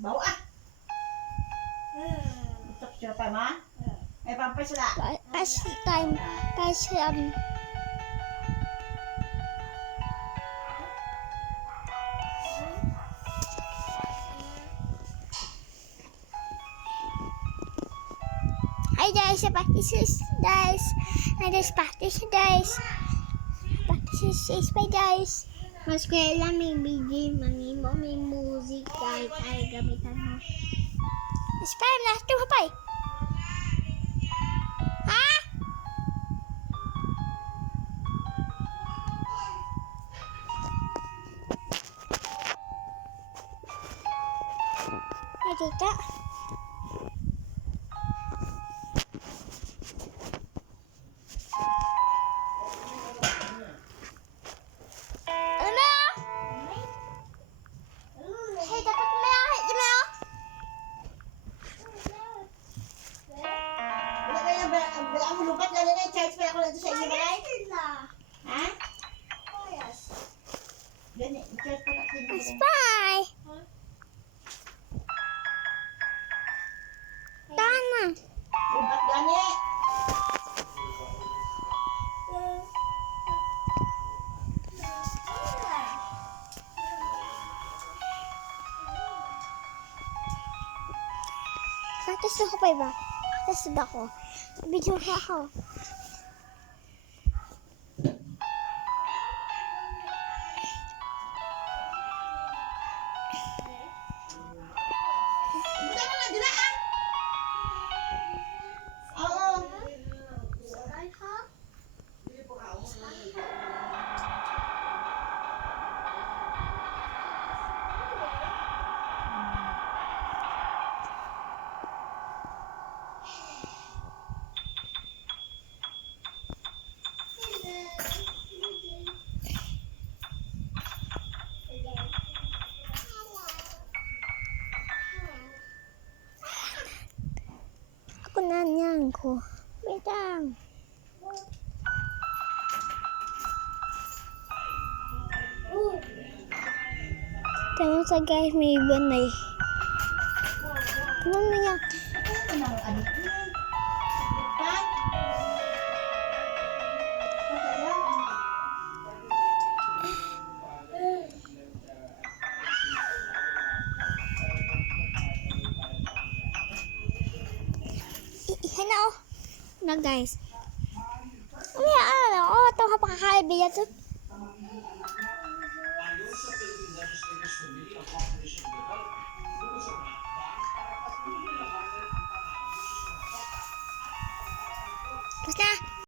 Bawa ah. Gusto siya pa ma? May pampers sila. As time, kasi hi guys, practices guys. Practice guys. Practices by guys. Mas kaya may video, may music guys. Ay, gamitan mo. Spam na, ito hapay. Ha? Ay, tita. Ang lupat na rin, charge pa ako lang sa inyo balay. Ha? Gani, charge pa lang sa inyo balay. Spy! Tama. Lupat gani. Practice na ko pa iba. Practice na ako. Video na ako. Buta mo lang, dila ah. Oo. Ako na niyan ko. Wait lang. Tama sa guys, may iban na eh. Ano na yan? Ano ang adik niya? Lupat. Ihan na oh. Na guys. Ano yan? Ito ka pakakaibigan.